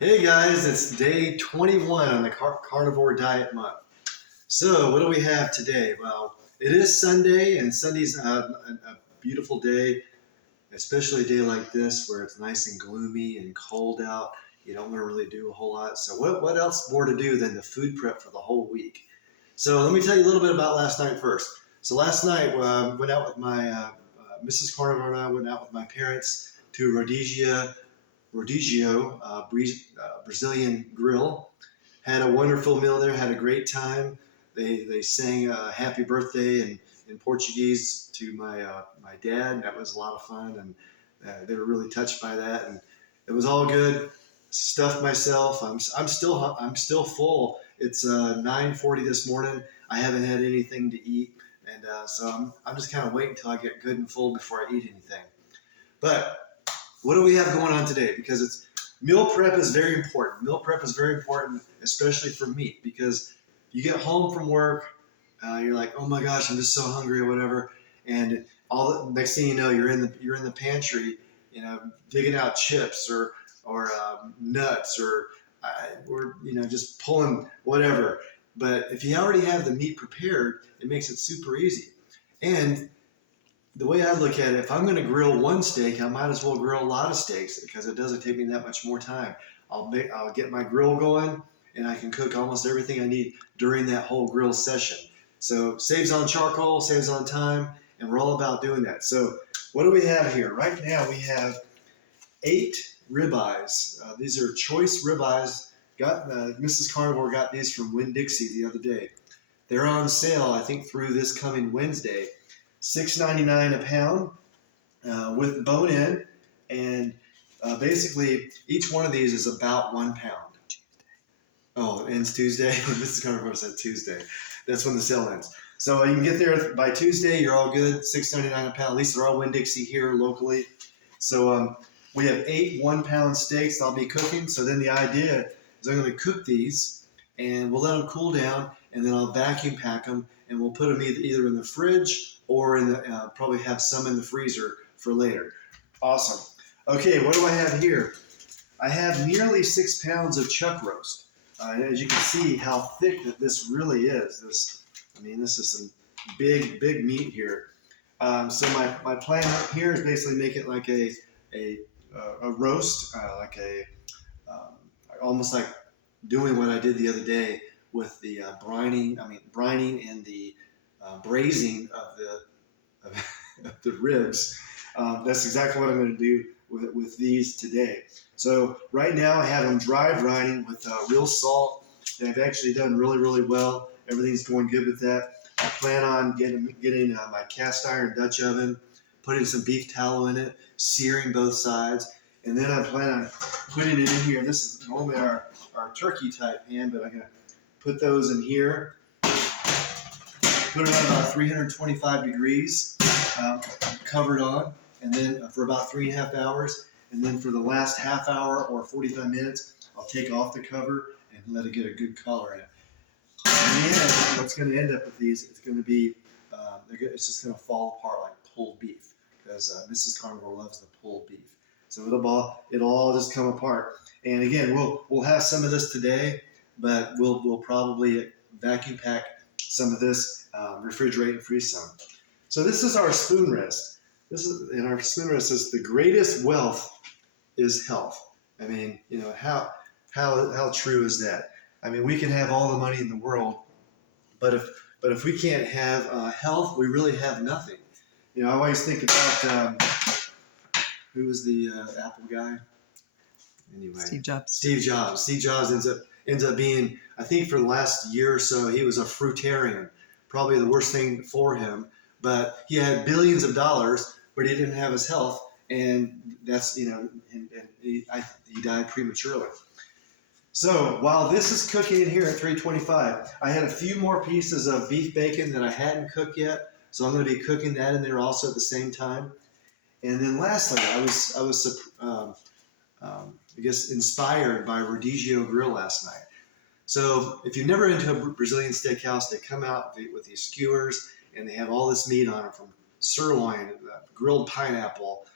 Hey guys, it's day 21 on the carnivore diet month. So, what do we have today? Well, it is Sunday, and Sunday's a beautiful day, especially a day like this where it's nice and gloomy and cold out. You don't want to really do a whole lot. So, what else more to do than the food prep for the whole week? So, let me tell you a little bit about last night first. So, last night, went out with my Mrs. Carnivore and I went out with my parents to Rodizio, Brazilian grill. Had a wonderful meal there. Had a great time. They sang "Happy Birthday" in Portuguese to my dad. That was a lot of fun, and they were really touched by that. And it was all good. Stuffed myself. I'm still full. It's 9:40 this morning. I haven't had anything to eat, and so I'm just kind of waiting until I get good and full before I eat anything. But what do we have going on today? Because it's meal prep is very important. Meal prep is very important, especially for meat, because you get home from work, you're like, oh my gosh, I'm just so hungry or whatever, and all the next thing you know, you're in the pantry, digging out chips or nuts or just pulling whatever. But if you already have the meat prepared, it makes it super easy. And the way I look at it, if I'm going to grill one steak, I might as well grill a lot of steaks because it doesn't take me that much more time. I'll get my grill going, and I can cook almost everything I need during that whole grill session. So saves on charcoal, saves on time, and we're all about doing that. So what do we have here? Right now we have 8 ribeyes. These are choice ribeyes. Got Mrs. Carnivore got these from Winn-Dixie the other day. They're on sale, I think, through this coming Wednesday. $6.99 a pound with bone in, and basically each one of these is about 1 pound. Oh, it ends Tuesday. This is Carnivore said Tuesday. That's when the sale ends. So you can get there by Tuesday. You're all good. $6.99 a pound. At least they're all Winn-Dixie here locally. So we have 8 1-pound steaks I'll be cooking. So then the idea is I'm going to cook these, and we'll let them cool down, and then I'll vacuum pack them, and we'll put them either in the fridge or in the probably have some in the freezer for later. Awesome. Okay, what do I have here? I have nearly 6 pounds of chuck roast. As you can see how thick that this really is. This is some big meat here. So my plan here is basically make it like a roast, um, almost like doing what I did the other day with the brining and the braising of the ribs. That's exactly what I'm going to do with these today. So right now I have them dry brining with real salt. They've actually done really well. Everything's going good with that. I plan on getting my cast iron Dutch oven, putting some beef tallow in it, searing both sides, and then I plan on putting it in here. This is normally our turkey type pan, but I'm going to put those in here. Put it on about 325 degrees, covered on, and then for about 3.5 hours. And then for the last half hour or 45 minutes, I'll take off the cover and let it get a good color in it. And what's going to end up with these, it's going to be, it's just going to fall apart like pulled beef because Mrs. Carnivore loves the pulled beef. So it'll all just come apart. And again, we'll have some of this today, but we'll probably vacuum pack some of this, refrigerate and freeze some. So this is our spoon rest. And our spoon rest is the greatest wealth is health. I mean, how true is that? I mean, we can have all the money in the world, but if we can't have health, we really have nothing. I always think about who was the Apple guy? Anyway, Steve Jobs. Steve Jobs ends up being, I think for the last year or so, he was a fruitarian. Probably the worst thing for him. But he had billions of dollars, but he didn't have his health, and that's and he died prematurely. So while this is cooking in here at 325, I had a few more pieces of beef bacon that I hadn't cooked yet, so I'm going to be cooking that in there also at the same time. And then lastly, I was I guess inspired by Rodizio Grill last night. So if you've never been to a Brazilian steakhouse, they come out with these skewers, and they have all this meat on it from sirloin, grilled pineapple,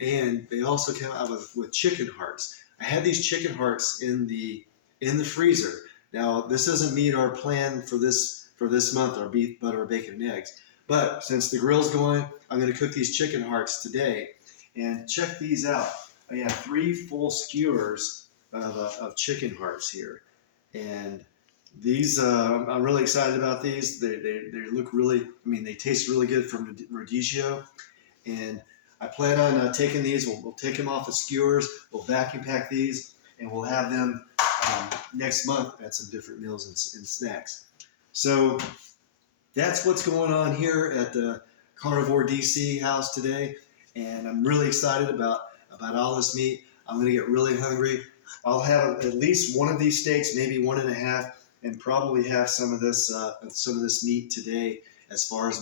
and they also came out with chicken hearts. I had these chicken hearts in the freezer. Now this doesn't meet our plan for this month, our beef, butter, bacon, and eggs. But since the grill's going, I'm going to cook these chicken hearts today. And check these out. I have 3 full skewers of chicken hearts here, and these I'm really excited about these. They look really. I mean, they taste really good from Radicchio, and I plan on taking these. We'll take them off the skewers. We'll vacuum pack these, and we'll have them next month at some different meals and snacks. So that's what's going on here at the Carnivore DC house today, and I'm really excited about all this meat. I'm going to get really hungry. I'll have at least one of these steaks, maybe one and a half, and probably have some of this meat today as far as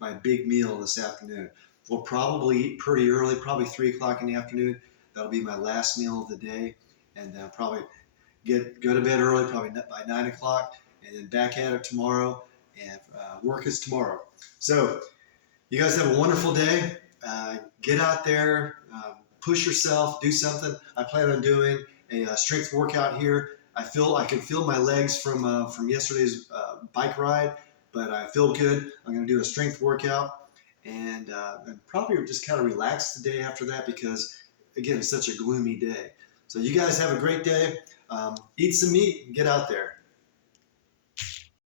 my big meal this afternoon. We'll probably eat pretty early, probably 3 o'clock in the afternoon. That'll be my last meal of the day, and probably go to bed early, probably by 9 o'clock, and then back at it tomorrow, and work is tomorrow. So you guys have a wonderful day. Get out there, push yourself, do something. I plan on doing a strength workout here. I can feel my legs from yesterday's bike ride, but I feel good. I'm going to do a strength workout, and probably just kind of relax the day after that because, again, it's such a gloomy day. So you guys have a great day. Eat some meat and get out there.